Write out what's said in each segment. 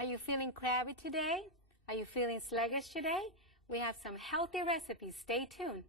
Are you feeling crabby today? Are you feeling sluggish today? We have some healthy recipes. Stay tuned.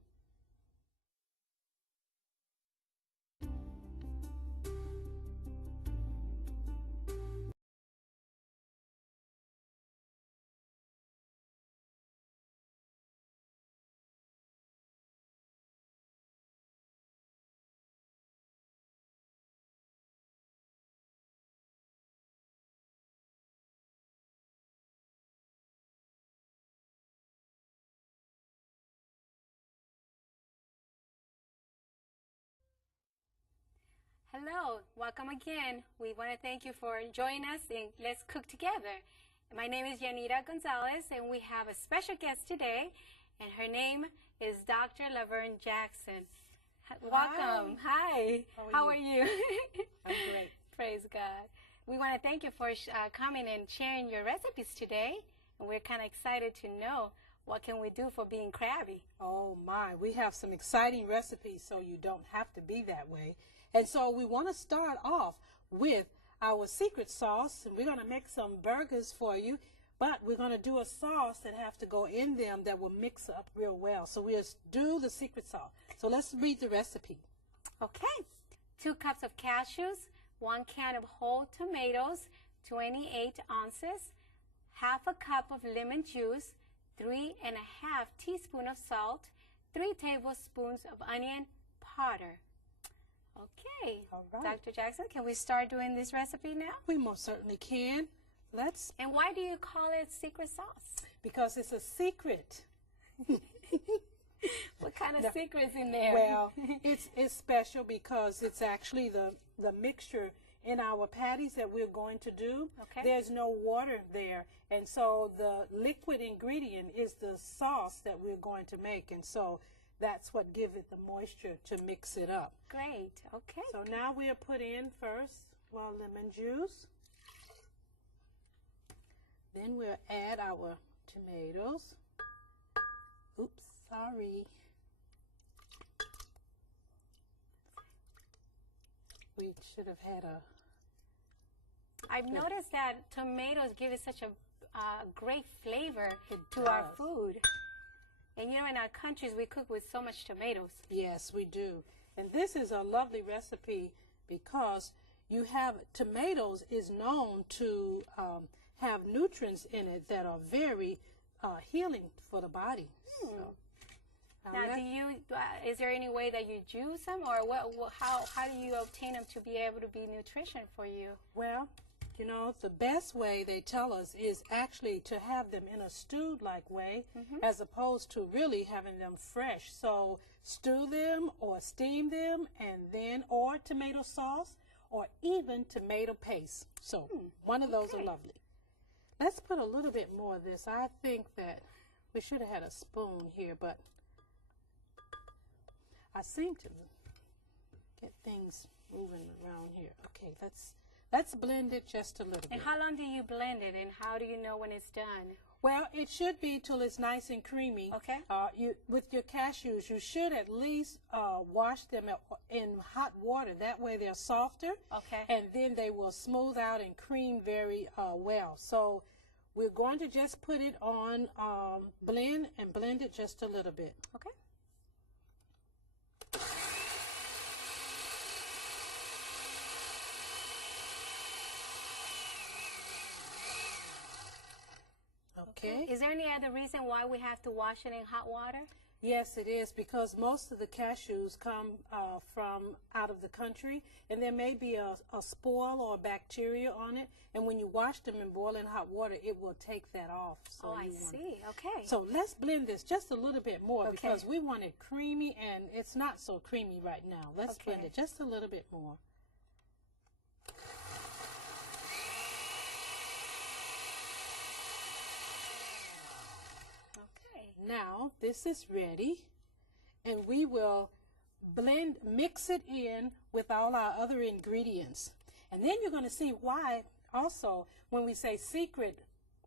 Hello, welcome again. We want to thank you for joining us in Let's Cook Together. My name is Yanira Gonzalez, and we have a special guest today, and her name is Dr. Laverne Jackson. Welcome. Hi. How are you? I'm great. Praise God. We want to thank you for coming and sharing your recipes today, and we're kind of excited to know what can we do for being crabby. Oh my, we have some exciting recipes so you don't have to be that way. And so we want to start off with our secret sauce, and we're going to make some burgers for you, but we're going to do a sauce that have to go in them that will mix up real well. So we'll do the secret sauce. So let's read the recipe. Okay. 2 cups of cashews, 1 can of whole tomatoes, 28 ounces, half a cup of lemon juice, 3.5 teaspoons of salt, 3 tablespoons of onion powder. Okay. All right. Dr. Jackson, can we start doing this recipe now? We most certainly can. Let's. And why do you call it secret sauce? Because it's a secret. What kind of secrets in there? Well, it's special because it's actually the mixture in our patties that we're going to do. Okay. There's no water there, and so the liquid ingredient is the sauce that we're going to make, and so that's what gives it the moisture to mix it up. Great. Okay. So now we'll put in first lemon juice. Then we'll add our tomatoes. Oops, sorry. We should have had a... I've noticed that tomatoes give it such a great flavor to does. our food. And you know, in our countries, we cook with so much tomatoes. Yes, we do. And this is a lovely recipe because you have tomatoes is known to have nutrients in it that are very healing for the body. So, now, is there any way that you juice them, or how do you obtain them to be able to be nutrition for you? Well, you know, the best way they tell us is actually to have them in a stewed-like way as opposed to really having them fresh. So stew them or steam them, and then, or tomato sauce, or even tomato paste. So one of those are lovely. Let's put a little bit more of this. I think that we should have had a spoon here, but I seem to get things moving around here. Okay, let's blend it just a little bit. And how long do you blend it, and how do you know when it's done? Well, it should be till it's nice and creamy. Okay. With your cashews, you should at least wash them in hot water. That way they're softer. Okay. And then they will smooth out and cream very well. So we're going to just put it on blend it just a little bit. Okay. Okay. Is there any other reason why we have to wash it in hot water? Yes, it is, because most of the cashews come from out of the country, and there may be a spore or a bacteria on it, and when you wash them in boiling hot water, it will take that off. So oh, I see. Okay. So let's blend this just a little bit more because we want it creamy, and it's not so creamy right now. Let's blend it just a little bit more. Now this is ready, and we will mix it in with all our other ingredients. And then you're going to see why also when we say secret,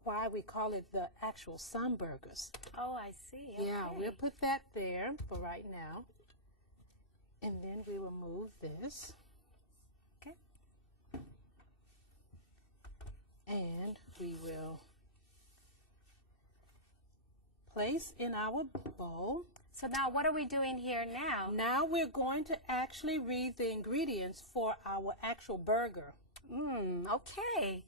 why we call it the actual sun burgers. Oh, I see. Okay. Yeah, we'll put that there for right now. And then we will move this. Okay. And we will place in our bowl. So now what are we doing here now? Now we're going to actually read the ingredients for our actual burger. Okay.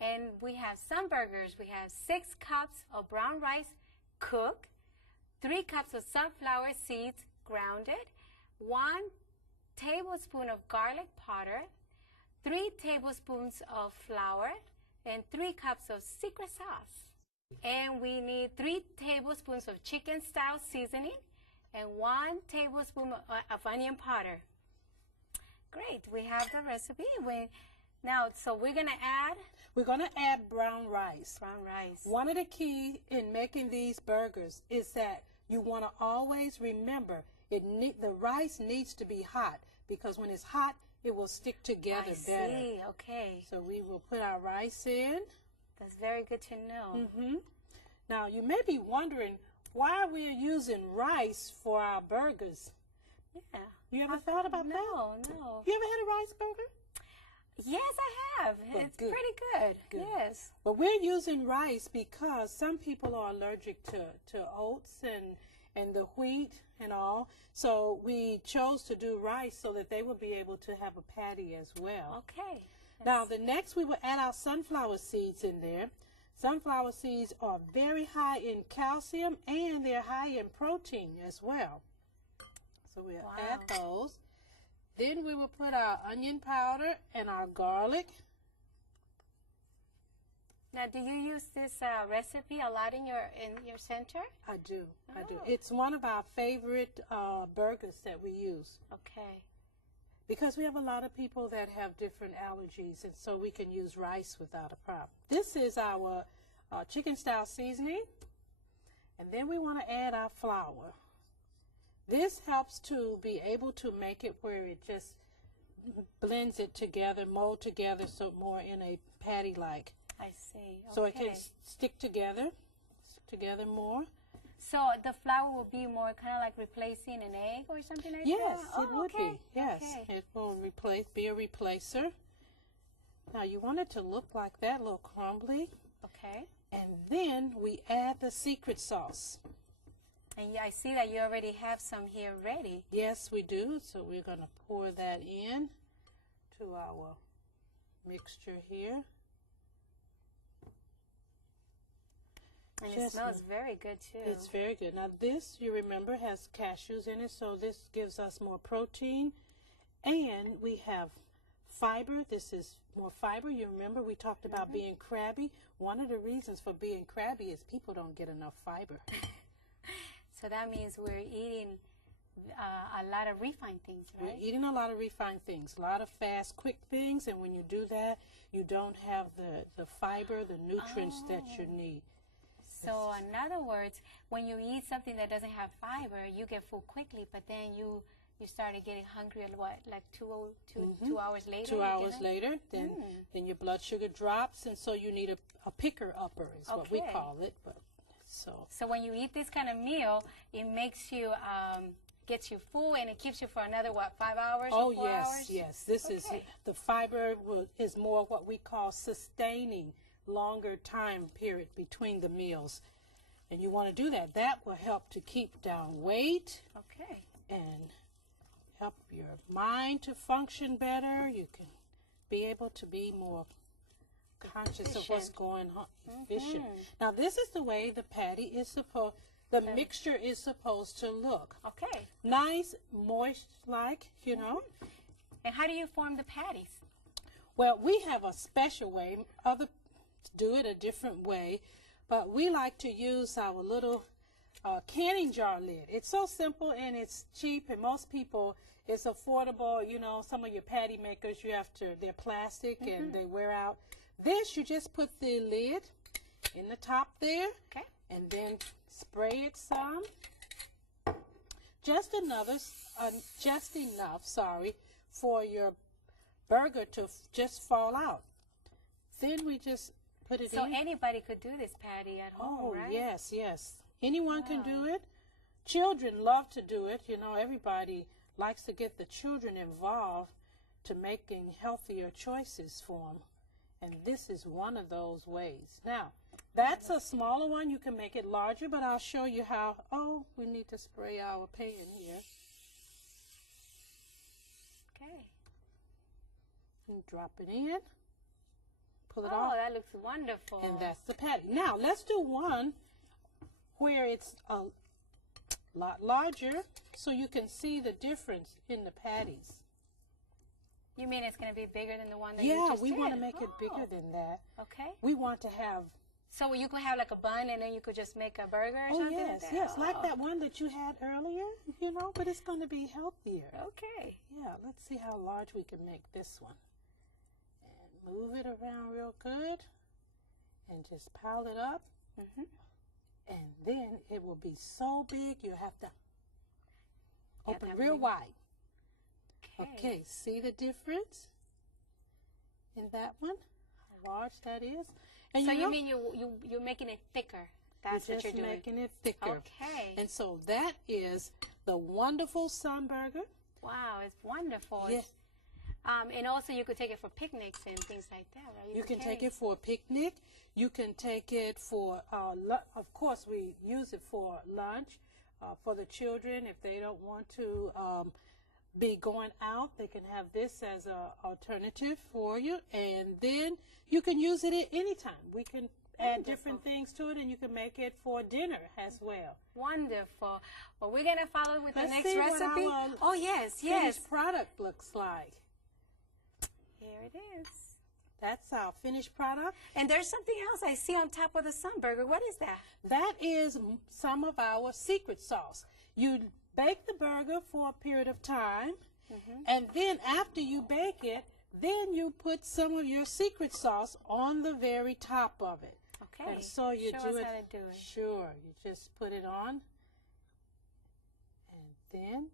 And we have some burgers. We have 6 cups of brown rice cooked, 3 cups of sunflower seeds grounded, 1 tablespoon of garlic powder, 3 tablespoons of flour, and 3 cups of secret sauce. And we need 3 tablespoons of chicken-style seasoning and 1 tablespoon of onion powder. Great, we have the recipe. Now, so we're going to add? We're going to add brown rice. Brown rice. One of the key in making these burgers is that you want to always remember the rice needs to be hot, because when it's hot, it will stick together better. I see, okay. So we will put our rice in. That's very good to know. Now, you may be wondering why we're using rice for our burgers. Yeah. You ever thought about that? No. You ever had a rice burger? Yes, I have. Well, it's good. pretty good. Yes. But we're using rice because some people are allergic to oats and the wheat and all. So we chose to do rice so that they would be able to have a patty as well. Okay. Now, the next we will add our sunflower seeds in there. Sunflower seeds are very high in calcium and they're high in protein as well. So we'll add those. Then we will put our onion powder and our garlic. Now, do you use this recipe a lot in your center? I do. It's one of our favorite burgers that we use. Okay. Because we have a lot of people that have different allergies, and so we can use rice without a problem. This is our chicken-style seasoning, and then we want to add our flour. This helps to be able to make it where it just blends it together, mold together, so more in a patty-like. I see. Okay. So it can stick together more. So the flour will be more kind of like replacing an egg or something like that? Yes, it would be. Yes, Okay. it will be a replacer. Now you want it to look like that, a little crumbly. Okay. And then we add the secret sauce. And I see that you already have some here ready. Yes, we do. So we're going to pour that in to our mixture here. And it smells very good too. It's very good. Now this, you remember, has cashews in it, so this gives us more protein. And we have fiber. This is more fiber. You remember we talked about being crabby. One of the reasons for being crabby is people don't get enough fiber. So that means we're eating a lot of refined things, right? We're eating a lot of refined things, a lot of fast, quick things, and when you do that, you don't have the fiber, the nutrients that you need. So in other words, when you eat something that doesn't have fiber, you get full quickly, but then you started getting hungry at what, like 2 hours later? 2 hours later, then your blood sugar drops, and so you need a picker-upper is what we call it. But So when you eat this kind of meal, it makes you, gets you full, and it keeps you for another, what, 5 hours or 4 hours? Yes. This is, the fiber is more what we call sustaining, longer time period between the meals. And you want to do that. That will help to keep down weight. Okay. And help your mind to function better. You can be able to be more conscious of what's going on. Efficient. Now this is the way the patty is supposed, the mixture is supposed to look. Okay. Nice, moist like, you know. And how do you form the patties? Well, we have a special way. Others do it a different way, but we like to use our little canning jar lid. It's so simple and it's cheap, and most people, it's affordable. You know, some of your patty makers, they're plastic and they wear out. This, you just put the lid in the top there, and then spray it some. Just enough, for your burger to just fall out. Then we just put it in. So anybody could do this patty at home, right? Yes. Anyone can do it. Children love to do it. You know, everybody likes to get the children involved to making healthier choices for them. And this is one of those ways. Now, That's a smaller one. You can make it larger, but I'll show you how. Oh, we need to spray our pan here. Okay. And drop it in. Pull it Oh, off. that looks wonderful. And that's the patty. Now, let's do one where it's a lot larger so you can see the difference in the patties. You mean it's going to be bigger than the one that you just did? Yeah, we want to make it bigger than that. Okay. We want to have... So you could have like a bun and then you could just make a burger or something yes, like that? yes, like that one that you had earlier, you know, but it's going to be healthier. Okay. Yeah, let's see how large we can make this one. And move it around real good and just pile it up. And then it will be so big you have to open real wide. Okay, see the difference in that one? How large that is? And so you mean you're making it thicker? That's what you're doing. Just making it thicker. Okay. And so that is the wonderful sun burger. Wow, it's wonderful. Yes. And also you could take it for picnics and things like that, right? You can take it for a picnic. You can take it for, of course, we use it for lunch. For the children, if they don't want to be going out, they can have this as an alternative for you. And then you can use it at any time. We can add different things to it, and you can make it for dinner as well. Wonderful. Well, we're going to follow with the next see recipe. What our oh, yes, finished product looks like. Here it is. That's our finished product. And there's something else I see on top of the sun burger. What is that? That is some of our secret sauce. You bake the burger for a period of time, and then after you bake it, then you put some of your secret sauce on the very top of it. Okay. And so you Show do us it. how to do it. Sure. You just put it on, and then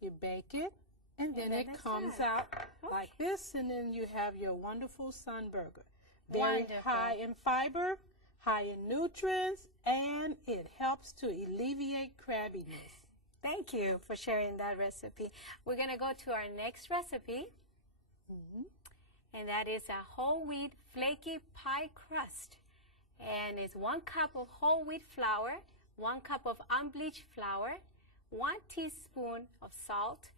you bake it, and then it comes out like this, and then you have your wonderful sun burger. Very high in fiber, high in nutrients, and it helps to alleviate crabbiness. Thank you for sharing that recipe. We're going to go to our next recipe, and that is a whole wheat flaky pie crust. And it's 1 cup of whole wheat flour, 1 cup of unbleached flour, 1 teaspoon of salt,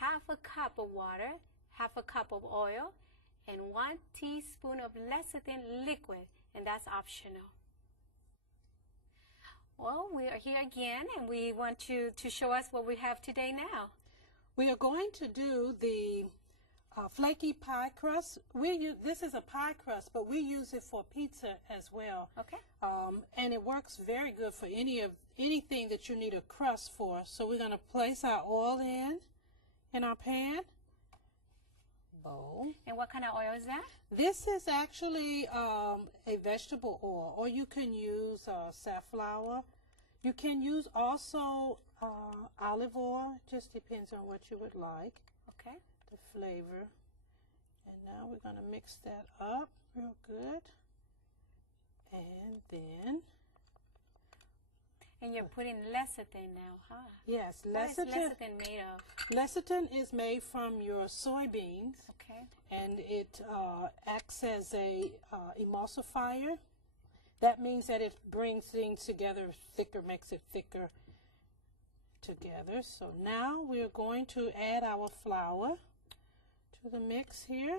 half a cup of water, half a cup of oil, and 1 teaspoon of lecithin liquid, and that's optional. Well, we are here again, and we want you to show us what we have today now. We are going to do the flaky pie crust. This is a pie crust, but we use it for pizza as well. Okay. And it works very good for anything that you need a crust for. So we're going to place our oil in our pan. Bowl. And what kind of oil is that? This is actually a vegetable oil, or you can use safflower. You can use also olive oil. Just depends on what you would like. Okay. The flavor. And now we're going to mix that up real good. And then... And you're putting lecithin now, huh? Yes, lecithin. What is lecithin made of? Lecithin is made from your soybeans. Okay. And it acts as a emulsifier. That means that it brings things together thicker, makes it thicker together. So now we're going to add our flour to the mix here.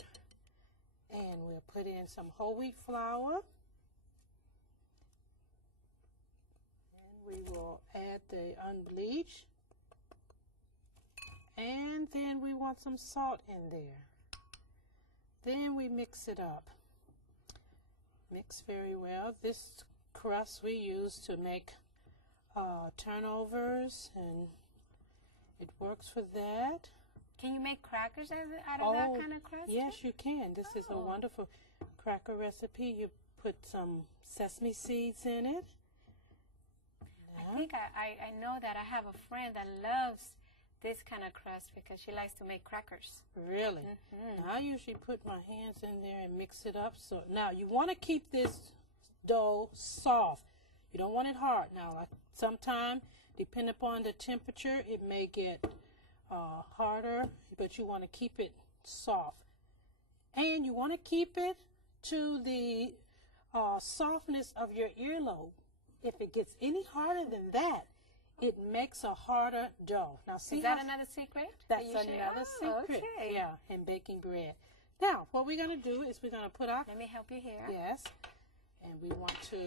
And we'll put in some whole wheat flour. We will add the unbleached, and then we want some salt in there. Then we mix it up. Mix very well. This crust we use to make turnovers, and it works for that. Can you make crackers out of that kind of crust? Yes, you can. This is a wonderful cracker recipe. You put some sesame seeds in it. I think I know that I have a friend that loves this kind of crust because she likes to make crackers. Really? Now, I usually put my hands in there and mix it up. So now you want to keep this dough soft. You don't want it hard. Now, like sometime, depending upon the temperature, it may get harder, but you want to keep it soft. And you want to keep it to the softness of your earlobe. If it gets any harder than that, it makes a harder dough. Now, see, is that another secret? That's another secret. Okay. Yeah, in baking bread. Now, what we're going to do is we're going to put our... Let me help you here. Yes. And we want to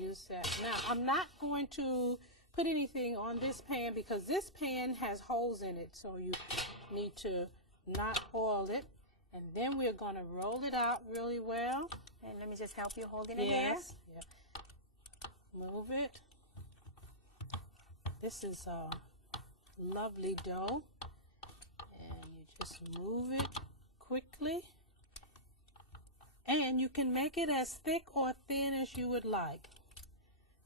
use that. Now, I'm not going to put anything on this pan because this pan has holes in it. So you need to not oil it. And then we're going to roll it out really well. And let me just help you holding it here. Yes. Yeah. Move it. This is a lovely dough. And you just move it quickly. And you can make it as thick or thin as you would like.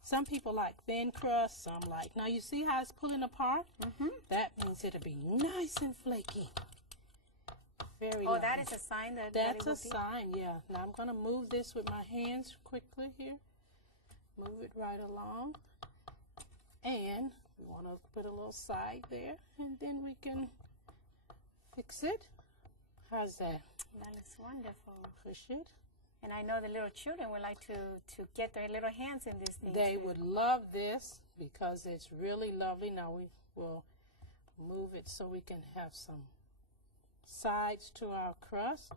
Some people like thin crust, some like... Now you see how it's pulling apart? That means it'll be nice and flaky. Very lovely. That is a sign that... That's a sign, yeah. Now I'm going to move this with my hands quickly here. Move it right along. And we want to put a little side there. And then we can fix it. How's that? That looks wonderful. Push it. And I know the little children would like to get their little hands in this thing. They would love this because it's really lovely. Now we will move it so we can have some sides to our crust.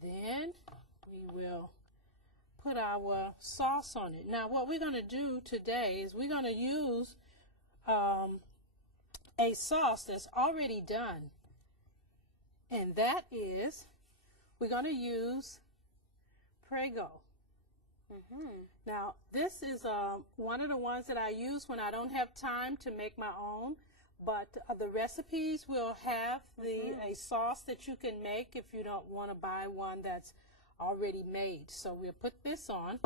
Then we will put our sauce on it. Now what we're going to do today is we're going to use a sauce that's already done. And that is, we're going to use Prego. Now, this is one of the ones that I use when I don't have time to make my own. But the recipes will have a sauce that you can make if you don't want to buy one that's already made. So we'll put this on.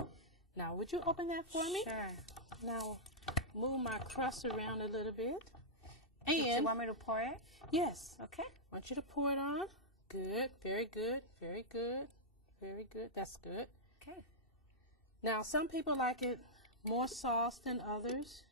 Now, would you open that for me? Sure. Now, move my crust around a little bit. And you want me to pour it? Yes. Okay. I want you to pour it on. Good. Very good. Very good. Very good. That's good. Okay. Now, some people like it more sauce than others.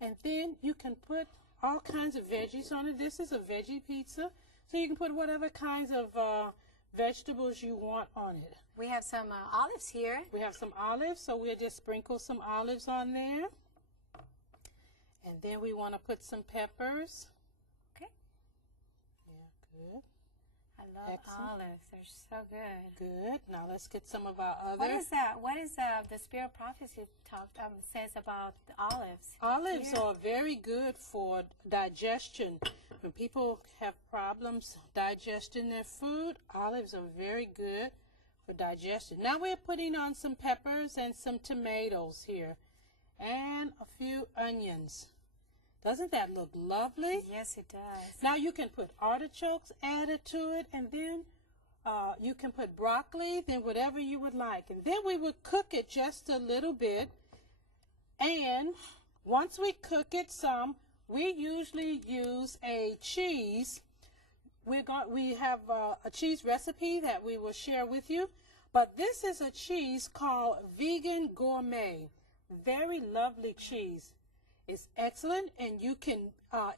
And then you can put all kinds of veggies on it. This is a veggie pizza. So you can put whatever kinds of vegetables you want on it. We have some olives here. We have some olives, so we'll just sprinkle some olives on there. And then we want to put some peppers. Okay. Yeah, good. I love olives. They're so good. Good. Now let's get some of our other. What is that? What is the spirit of prophecy says about the olives? Olives are very good for digestion. When people have problems digesting their food, olives are very good for digestion. Now we're putting on some peppers and some tomatoes here. And a few onions. Doesn't that look lovely? Yes, it does. Now you can put artichokes added to it, and then you can put broccoli, then whatever you would like. And then we would cook it just a little bit. And once we cook it some, we usually use a cheese. We have a cheese recipe that we will share with you. But this is a cheese called Vegan Gourmet. Very lovely cheese. It's excellent, and you can,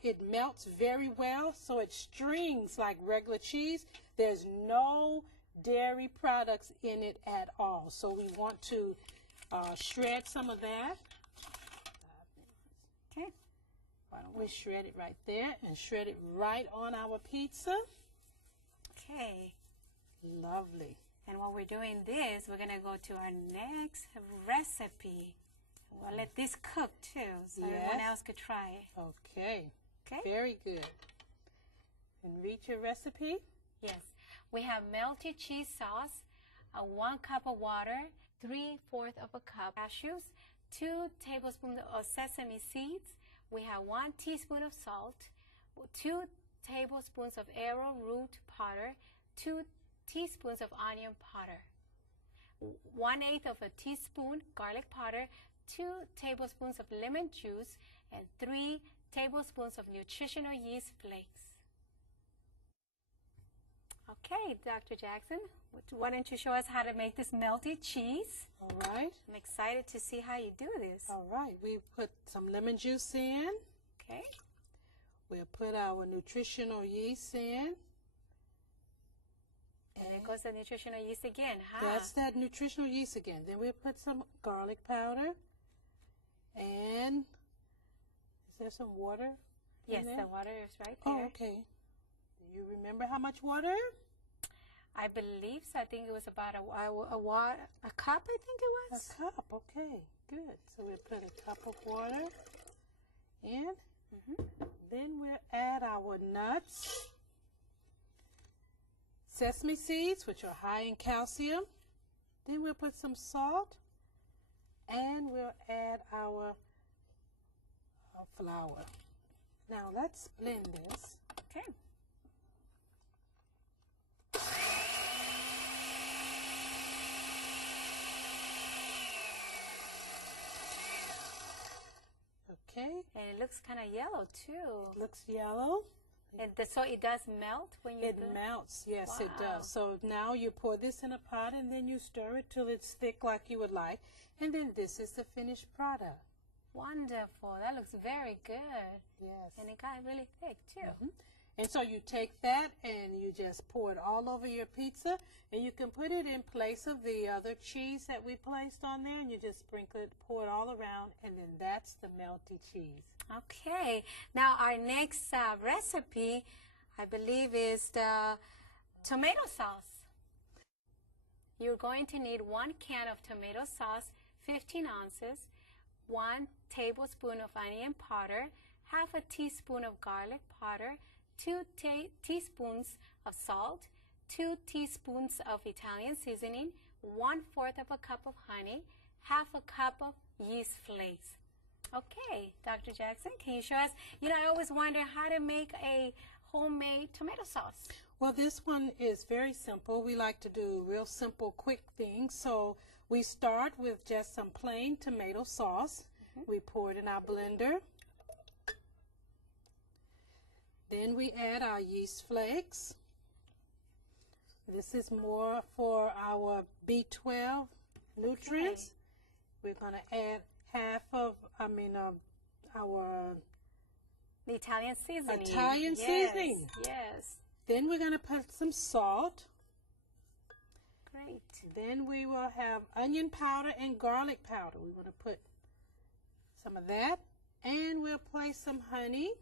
it melts very well, so it strings like regular cheese. There's no dairy products in it at all. So we want to shred some of that. Okay. Why don't we shred it right there and shred it right on our pizza? Okay. Lovely. And while we're doing this, we're going to go to our next recipe. We'll let this cook too, so everyone else could try it. Okay. Okay. Very good. And read your recipe? Yes. We have melted cheese sauce, 1 cup of water, 3/4 of a cup cashews, 2 tablespoons of sesame seeds. We have 1 teaspoon of salt, 2 tablespoons of arrowroot powder, 2 teaspoons of onion powder, 1/8 of a teaspoon garlic powder, 2 tablespoons of lemon juice, and 3 tablespoons of nutritional yeast flakes. Okay, Dr. Jackson, why don't you show us how to make this melted cheese? All right. I'm excited to see how you do this. All right. We put some lemon juice in. Okay. We'll put our nutritional yeast in. And there goes the nutritional yeast again, huh? That's that nutritional yeast again. Then we'll put some garlic powder. And is there some water? Yes, the water is right there. Oh, okay. Do you remember how much water? I believe so. I think it was about a cup, I think it was. A cup, okay. Good. So we'll put a cup of water in. Then we'll add our nuts, sesame seeds, which are high in calcium. Then we'll put some salt, and we'll add our flour. Now let's blend this. Okay. Okay. And it looks kind of yellow too. It looks yellow. And so it does melt when you do it? It melts, yes, Wow. it does. So now you pour this in a pot and then you stir it till it's thick like you would like. And then this is the finished product. Wonderful. That looks very good. Yes. And it got really thick too. And so you take that and you just pour it all over your pizza, and you can put it in place of the other cheese that we placed on there, and you just sprinkle it, pour it all around, and then that's the melty cheese. Okay. Now our next recipe, I believe, is the tomato sauce. You're going to need 1 can of tomato sauce, 15 ounces, 1 tablespoon of onion powder, half a teaspoon of garlic powder, 2 teaspoons of salt, 2 teaspoons of Italian seasoning, 1/4 of a cup of honey, half a cup of yeast flakes. Okay, Dr. Jackson, can you show us? You know, I always wonder how to make a homemade tomato sauce. Well, this one is very simple. We like to do real simple, quick things. So we start with just some plain tomato sauce. We pour it in our blender. Then we add our yeast flakes. This is more for our B12 nutrients. We're going to add half of, our The Italian seasoning. Italian seasoning. Yes. Then we're going to put some salt. Great. Then we will have onion powder and garlic powder. We want to put some of that. And we'll place some honey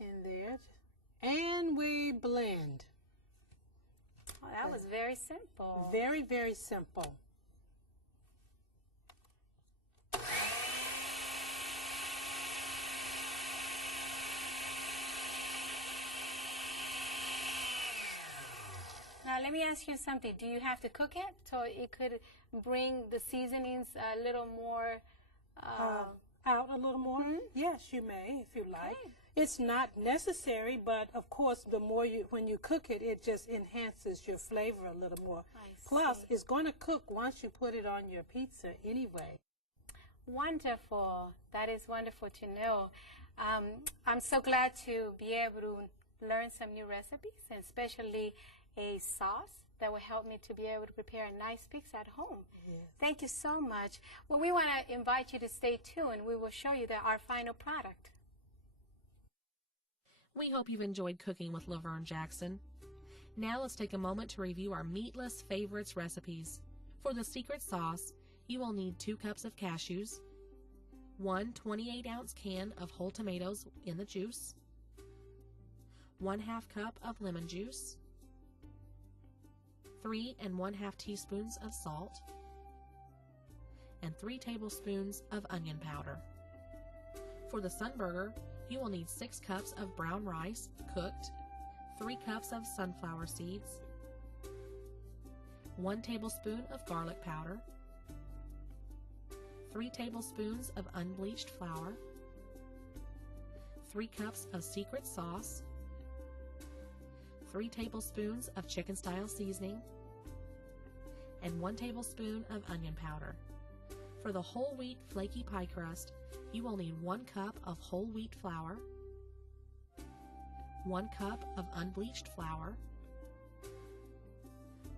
in there. And we blend. Oh, that was very simple. Very, very simple. Now, let me ask you something. Do you have to cook it so it could bring the seasonings a little more Out a little more? Yes, you may if you like. It's not necessary, but of course, the more when you cook it, it just enhances your flavor a little more. Plus, it's going to cook once you put it on your pizza anyway. Wonderful. That is wonderful to know. I'm so glad to be able to learn some new recipes, and especially a sauce that will help me to be able to prepare a nice pizza at home. Yes. Thank you so much. Well, we want to invite you to stay tuned. We will show you our final product. We hope you've enjoyed cooking with Laverne Jackson. Now let's take a moment to review our Meatless Favorites recipes. For the secret sauce, you will need 2 cups of cashews, 1 28-ounce can of whole tomatoes in the juice, 1/2 cup of lemon juice, 3 1/2 teaspoons of salt, and 3 tablespoons of onion powder. For the Sunburger, you will need 6 cups of brown rice, cooked, 3 cups of sunflower seeds, 1 tablespoon of garlic powder, 3 tablespoons of unbleached flour, 3 cups of secret sauce, 3 tablespoons of chicken-style seasoning, and 1 tablespoon of onion powder. For the whole wheat flaky pie crust, you will need 1 cup of whole wheat flour, 1 cup of unbleached flour,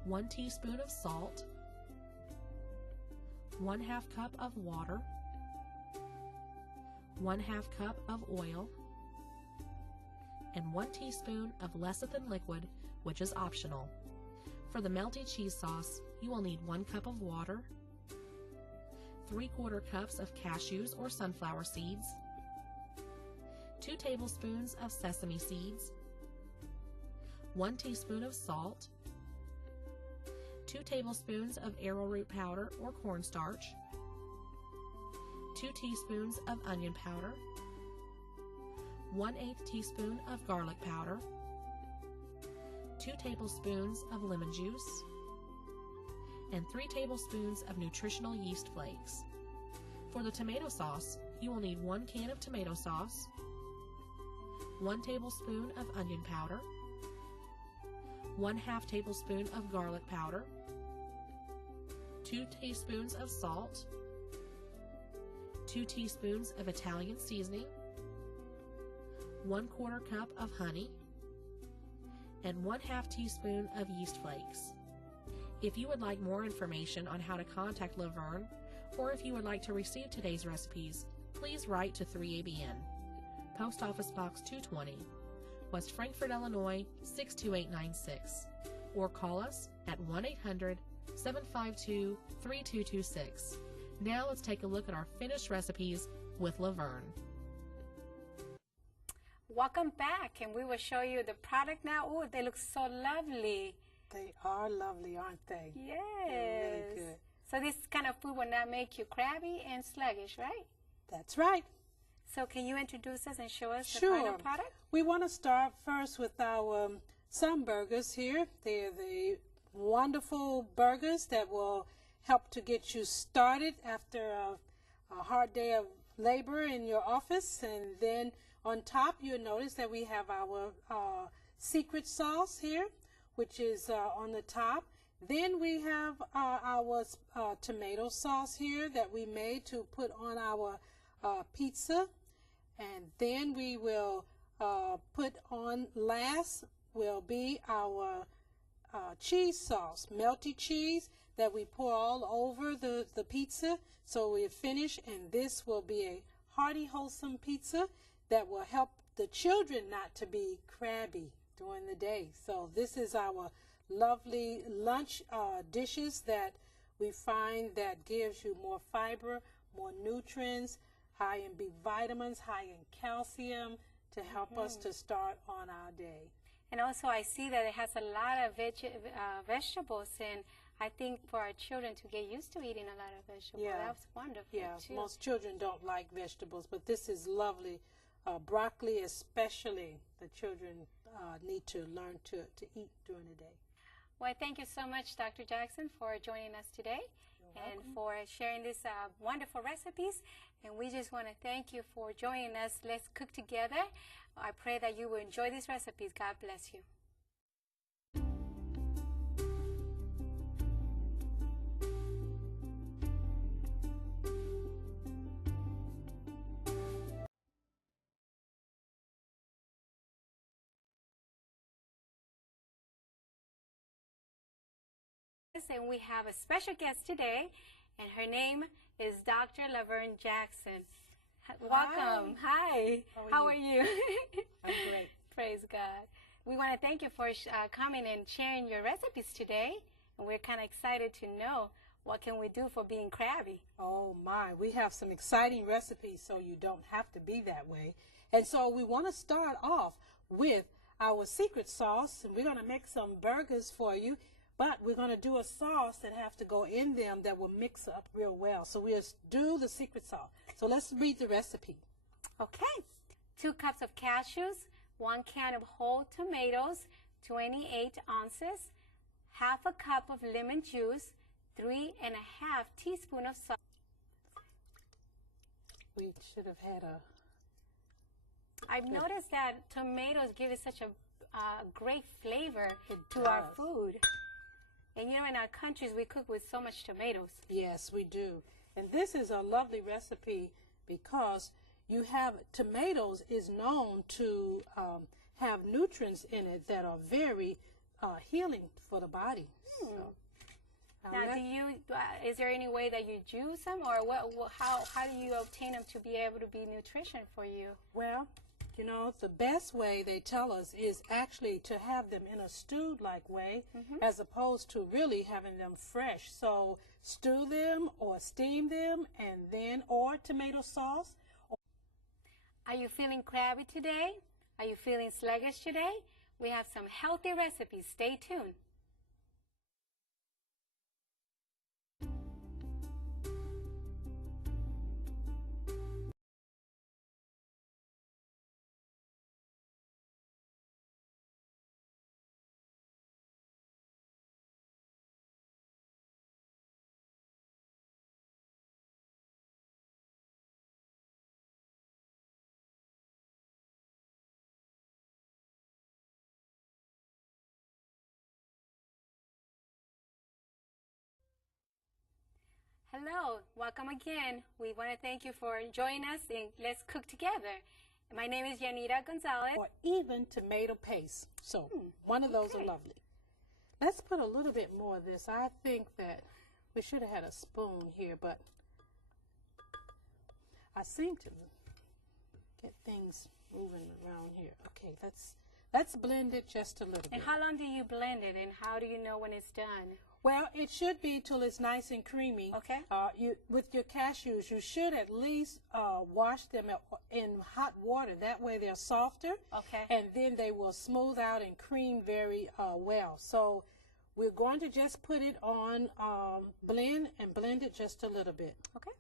1 teaspoon of salt, 1/2 cup of water, 1/2 cup of oil, and 1 teaspoon of lecithin liquid, which is optional. For the melty cheese sauce, you will need 1 cup of water, 3/4 cups of cashews or sunflower seeds, 2 tablespoons of sesame seeds, 1 teaspoon of salt, 2 tablespoons of arrowroot powder or cornstarch, 2 teaspoons of onion powder, 1/8 teaspoon of garlic powder, 2 tablespoons of lemon juice, and 3 tablespoons of nutritional yeast flakes. For the tomato sauce, you will need 1 can of tomato sauce, 1 tablespoon of onion powder, 1/2 tablespoon of garlic powder, 2 teaspoons of salt, 2 teaspoons of Italian seasoning, 1/4 cup of honey, and 1/2 teaspoon of yeast flakes. If you would like more information on how to contact Laverne, or if you would like to receive today's recipes, please write to 3ABN, Post Office Box 220, West Frankfort, Illinois 62896, or call us at 1-800-752-3226. Now let's take a look at our finished recipes with Laverne. Welcome back, and we will show you the product now. Oh, they look so lovely. They are lovely, aren't they? Yes. They're really good. So this kind of food will not make you crabby and sluggish, right? That's right. So can you introduce us and show us the Sure. final product? We want to start first with our sun burgers here. They're the wonderful burgers that will help to get you started after a hard day of labor in your office. And then on top, you'll notice that we have our secret sauce here, which is on the top. Then we have our tomato sauce here that we made to put on our pizza. And then we will put on last will be our cheese sauce, melty cheese that we pour all over the pizza. So we're finished, and this will be a hearty, wholesome pizza that will help the children not to be crabby during the day. So this is our lovely lunch dishes that we find that gives you more fiber, more nutrients, high in B vitamins, high in calcium to help us to start on our day. And also I see that it has a lot of vegetables, and I think for our children to get used to eating a lot of vegetables, that's wonderful too. Most children don't like vegetables, but this is lovely. Broccoli especially, the children need to learn to eat during the day. Well, thank you so much, Dr. Jackson, for joining us today and for sharing these wonderful recipes. And we just want to thank you for joining us. Let's cook together. I pray that you will enjoy these recipes. God bless you. And we have a special guest today, and her name is Dr. Laverne Jackson. Welcome. Hi. How are you? I'm great. Praise God. We want to thank you for coming and sharing your recipes today, and we're kind of excited to know what can we do for being crabby. Oh my, we have some exciting recipes so you don't have to be that way. And so we want to start off with our secret sauce, and we're going to make some burgers for you. But we're going to do a sauce that has to go in them that will mix up real well. So we'll do the secret sauce. So let's read the recipe. Okay. 2 cups of cashews, 1 can of whole tomatoes, 28 ounces, 1/2 cup of lemon juice, 3 1/2 teaspoons of salt. We should have had a... I've noticed that tomatoes give it such a great flavor to our food. And you know, in our countries, we cook with so much tomatoes. Yes, we do. And this is a lovely recipe because you have tomatoes is known to have nutrients in it that are very healing for the body. So, now, is there any way that you juice them, or how do you obtain them to be able to be nutrition for you? Well, You know, the best way they tell us is actually to have them in a stewed like way as opposed to really having them fresh. So stew them or steam them and then or tomato sauce. Are you feeling crabby today? Are you feeling sluggish today? We have some healthy recipes. Stay tuned. Hello, welcome again. We want to thank you for joining us in Let's Cook Together. My name is Yanira Gonzalez. Or even tomato paste. So one of those are lovely. Let's put a little bit more of this. I think that we should have had a spoon here, but I seem to get things moving around here. Okay, let's blend it just a little bit. And how long do you blend it, and how do you know when it's done? Well, it should be till it's nice and creamy. Okay. With your cashews, you should at least wash them in hot water. That way they're softer. Okay. And then they will smooth out and cream very well. So we're going to just put it on blend it just a little bit. Okay.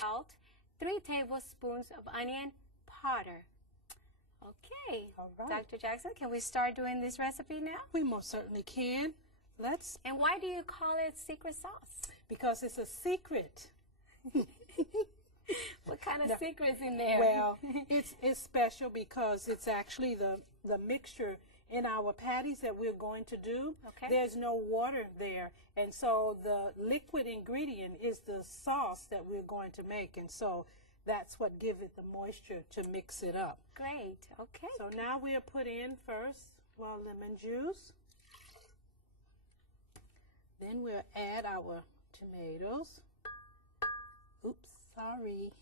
Salt, 3 tablespoons of onion powder. Okay. All right. Dr. Jackson, can we start doing this recipe now? We most certainly can. And why do you call it secret sauce? Because it's a secret. What kind of secret's in there? Well, it's special because it's actually the mixture in our patties that we're going to do. Okay. There's no water there, and so the liquid ingredient is the sauce that we're going to make, and so that's what gives it the moisture to mix it up. Great. Okay. So now we'll put in first lemon juice. Then we'll add our tomatoes. Oops, sorry.